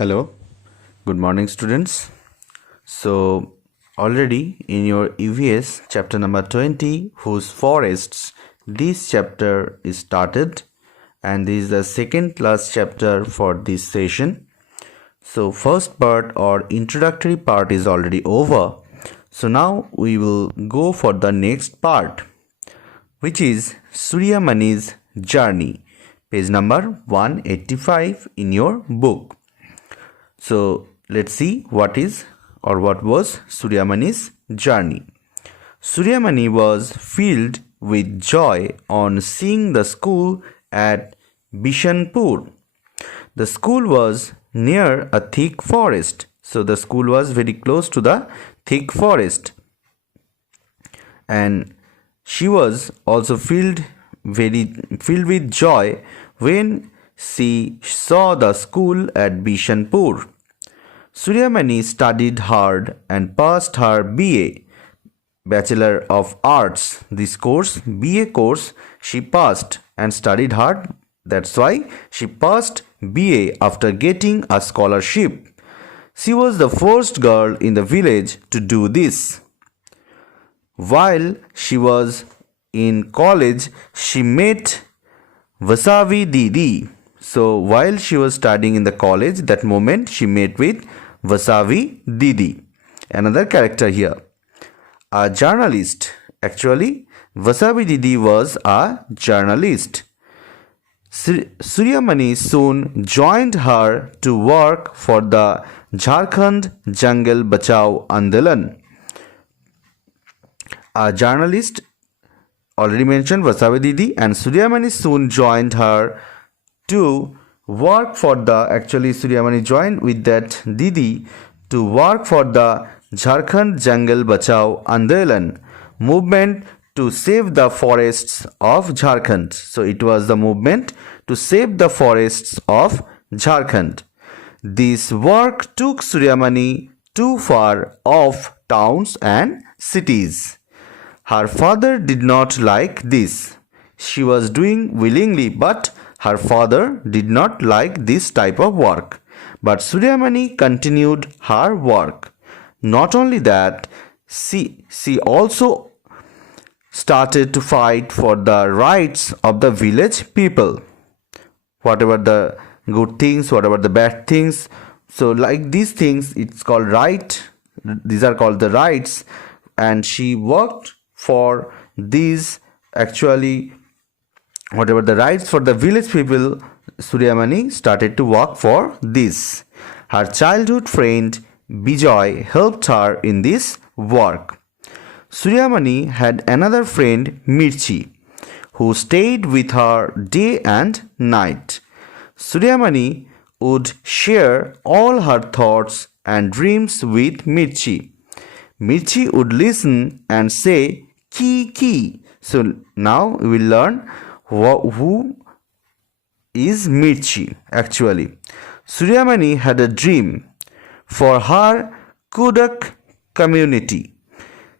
Hello, good morning, students. So, already in your EVS chapter number 20, whose forests, this chapter is started, and this is the second last chapter for this session. So, first part or introductory part is already over. So, now we will go for the next part, which is Suryamani's journey, page number 185 in your book. So let's see what was Suryamani's journey. Suryamani was filled with joy on seeing the school at Bishanpur. The school was near a thick forest. So the school was very close to the thick forest. And she was also filled with joy when she saw the school at Bishanpur. Suryamani studied hard and passed her BA, Bachelor of Arts. This course, BA course, she passed and studied hard. That's why she passed BA after getting a scholarship. She was the first girl in the village to do this. While she was in college, she met Vasavi Didi. So while she was studying in the college, that moment she met with Vasavi Didi. Another character here. A journalist. Actually, Vasavi Didi was a journalist. Suryamani soon joined her to work for the Jharkhand Jungle Bachao Andolan. A journalist, already mentioned Vasavi Didi, and Suryamani soon joined her to work for Suryamani joined with that Didi to work for the Jharkhand Jungle Bachao Andolan movement to save the forests of Jharkhand. So it was the movement to save the forests of Jharkhand. This work took Suryamani too far off towns and cities. Her father did not like this. She was doing willingly, but her father did not like this type of work. But Suryamani continued her work. Not only that, she also started to fight for the rights of the village people. Whatever the good things, whatever the bad things. So like these things, it's called right. These are called the rights. And she worked for these whatever the rights for the village people, Suryamani started to work for this. Her childhood friend Bijoy helped her in this work. Suryamani had another friend Mirchi, who stayed with her day and night. Suryamani would share all her thoughts and dreams with Mirchi. Mirchi would listen and say, "Ki ki." So now we will learn who is Mirchi actually. Suryamani had a dream for her Kudak community.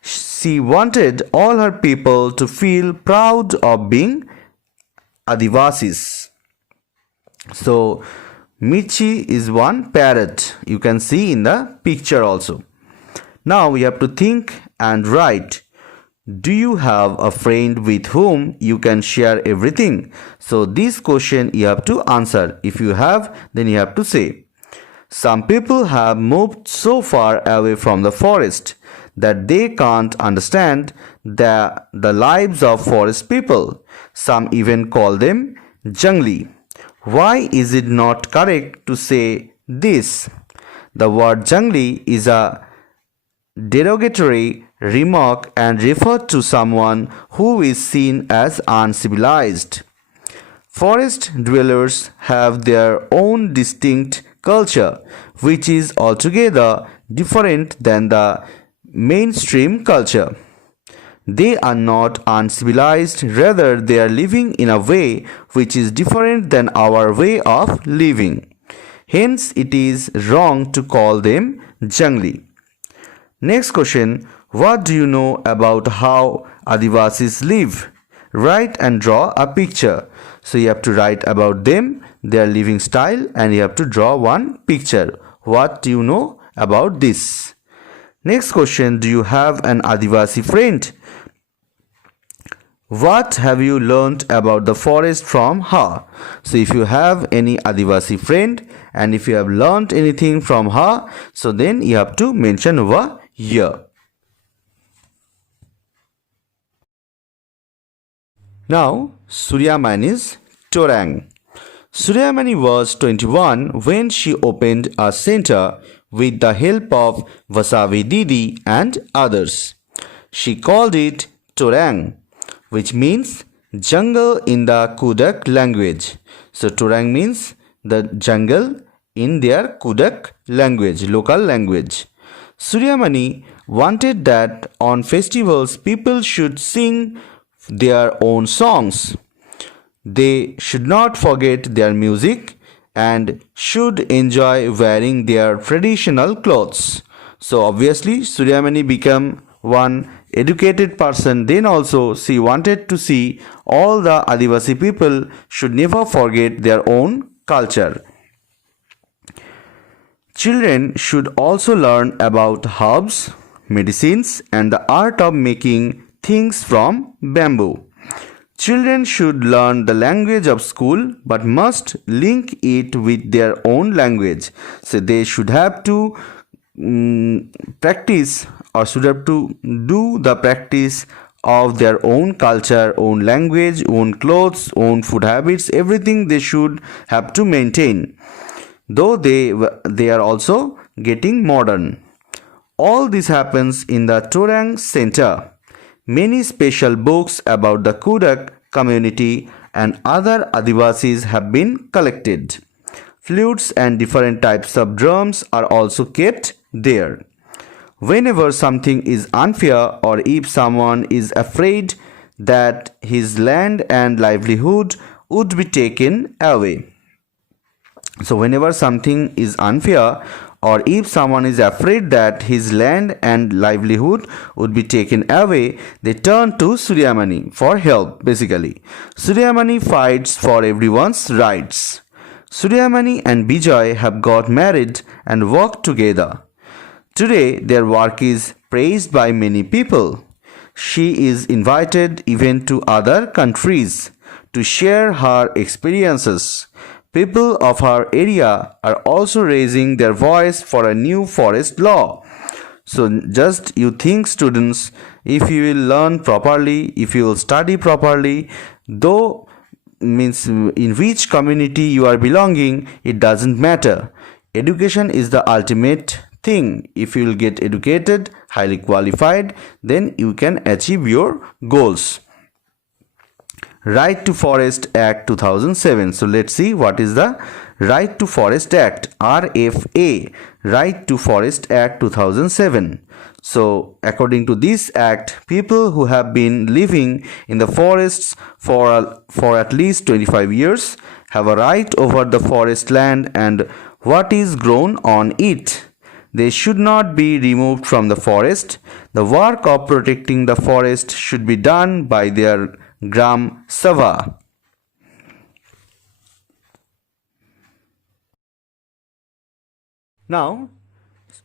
She wanted all her people to feel proud of being Adivasis. So Mirchi is one parrot. You can see in the picture also. Now we have to think and write. Do you have a friend with whom you can share everything? So this question you have to answer. If you have, then you have to say. Some people have moved so far away from the forest that they can't understand the lives of forest people. Some even call them jungli. Why is it not correct to say this? The word jungli is a derogatory remark and referred to someone who is seen as uncivilized. Forest dwellers have their own distinct culture, which is altogether different than the mainstream culture. They are not uncivilized, rather they are living in a way which is different than our way of living. Hence it is wrong to call them jungli. Next question, what do you know about how Adivasis live? Write and draw a picture. So you have to write about them, their living style, and you have to draw one picture. What do you know about this? Next question, do you have an Adivasi friend? What have you learnt about the forest from her? So if you have any Adivasi friend and if you have learnt anything from her, so then you have to mention over here. Now, Suryamani's Torang. Suryamani was 21 when she opened a center with the help of Vasavi Didi and others. She called it Torang, which means jungle in the Kudak language. So Torang means the jungle in their Kudak language, local language. Suryamani wanted that on festivals people should sing their own songs. They should not forget their music and should enjoy wearing their traditional clothes. So obviously Suryamani became one educated person. Then also she wanted to see all the Adivasi people should never forget their own culture. Children should also learn about herbs, medicines, and the art of making things from bamboo. Children should learn the language of school but must link it with their own language. So they should have to practice or should have to do the practice of their own culture, own language, own clothes, own food habits, everything they should have to maintain. Though they are also getting modern. All this happens in the Torang Center. Many special books about the Kudak community and other Adivasis have been collected. Flutes and different types of drums are also kept there. Whenever something is unfair or if someone is afraid that his land and livelihood would be taken away. So whenever something is unfair or if someone is afraid that his land and livelihood would be taken away, they turn to Suryamani for help basically. Suryamani fights for everyone's rights. Suryamani and Bijoy have got married and work together. Today their work is praised by many people. She is invited even to other countries to share her experiences. People of her area are also raising their voice for a new forest law. So just you think students, if you will learn properly, if you will study properly, though means in which community you are belonging, it doesn't matter. Education is the ultimate thing. If you will get educated, highly qualified, then you can achieve your goals. Right to Forest Act 2007. So let's see what is the Right to Forest Act, RFA, Right to Forest Act 2007. So according to this act, people who have been living in the forests for at least 25 years have a right over the forest land and what is grown on it. They should not be removed from the forest. The work of protecting the forest should be done by their Gram Sabha. Now,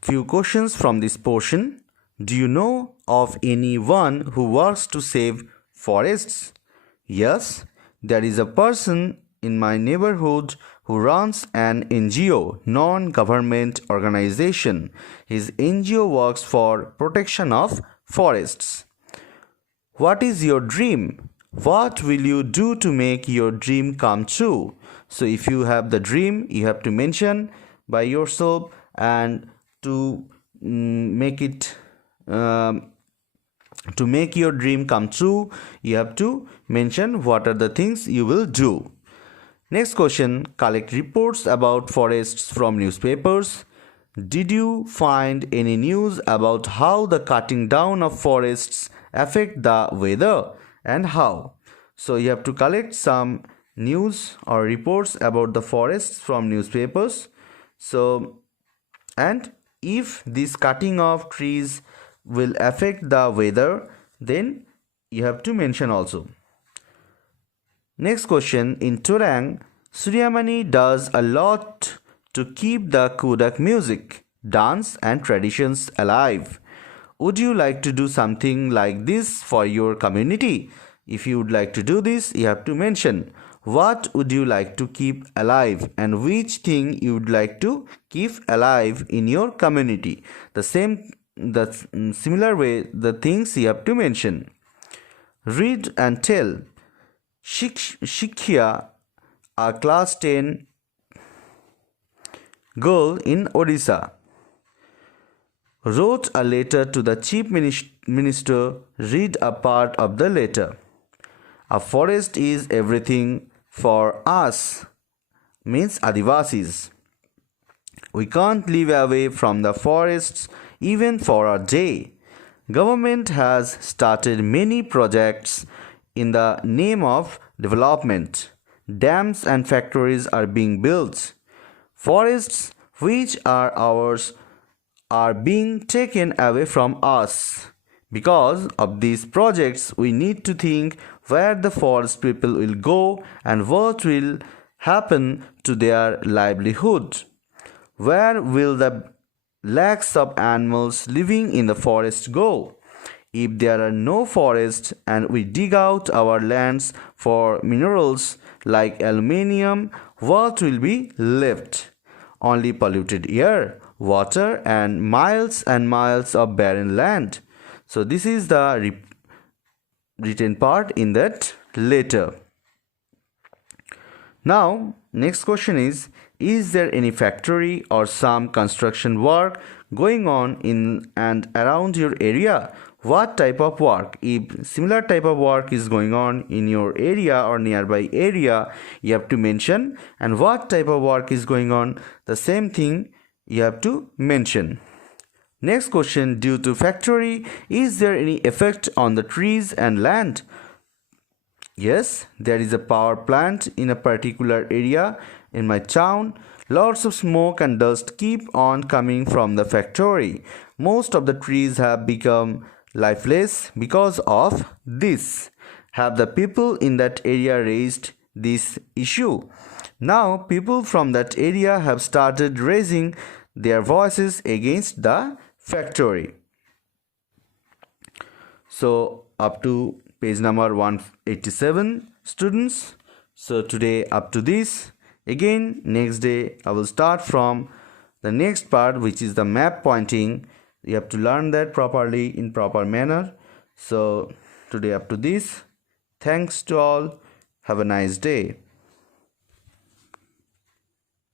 few questions from this portion. Do you know of anyone who works to save forests? Yes, there is a person in my neighborhood who runs an NGO, non-government organization. His NGO works for protection of forests. What is your dream? What will you do to make your dream come true? So if you have the dream, you have to mention by yourself and to make it to make your dream come true, you have to mention what are the things you will do. Next question, collect reports about forests from newspapers. Did you find any news about how the cutting down of forests affect the weather and how? So you have to collect some news or reports about the forests from newspapers. So, and if this cutting of trees will affect the weather, then you have to mention also. Next question. In Torang, Suryamani does a lot to keep the Kodak music, dance and traditions alive. Would you like to do something like this for your community? If you would like to do this, you have to mention what would you like to keep alive and which thing you would like to keep alive in your community. The similar way, the things you have to mention. Read and tell. Shikya, a class 10 girl in Odisha, wrote a letter to the chief minister. Read a part of the letter. A forest is everything for us, means Adivasis. We can't live away from the forests even for a day. Government has started many projects in the name of development. Dams and factories are being built. Forests which are ours are being taken away from us. Because of these projects, we need to think where the forest people will go and what will happen to their livelihood. Where will the lakhs of animals living in the forest go? If there are no forests and we dig out our lands for minerals like aluminium, what will be left? Only polluted air, water and miles of barren land. So this is the written part in that letter. Now, next question is there any factory or some construction work going on in and around your area? What type of work? If similar type of work is going on in your area or nearby area, you have to mention. And what type of work is going on? The same thing you have to mention. Next question, due to factory, is there any effect on the trees and land? Yes, there is a power plant in a particular area in my town. Lots of smoke and dust keep on coming from the factory. Most of the trees have become lifeless because of this. Have the people in that area raised this issue? Now, people from that area have started raising their voices against the factory. So, up to page number 187, students. So, today up to this. Again, next day I will start from the next part, which is the map pointing. You have to learn that properly in proper manner. So, today up to this. Thanks to all. Have a nice day.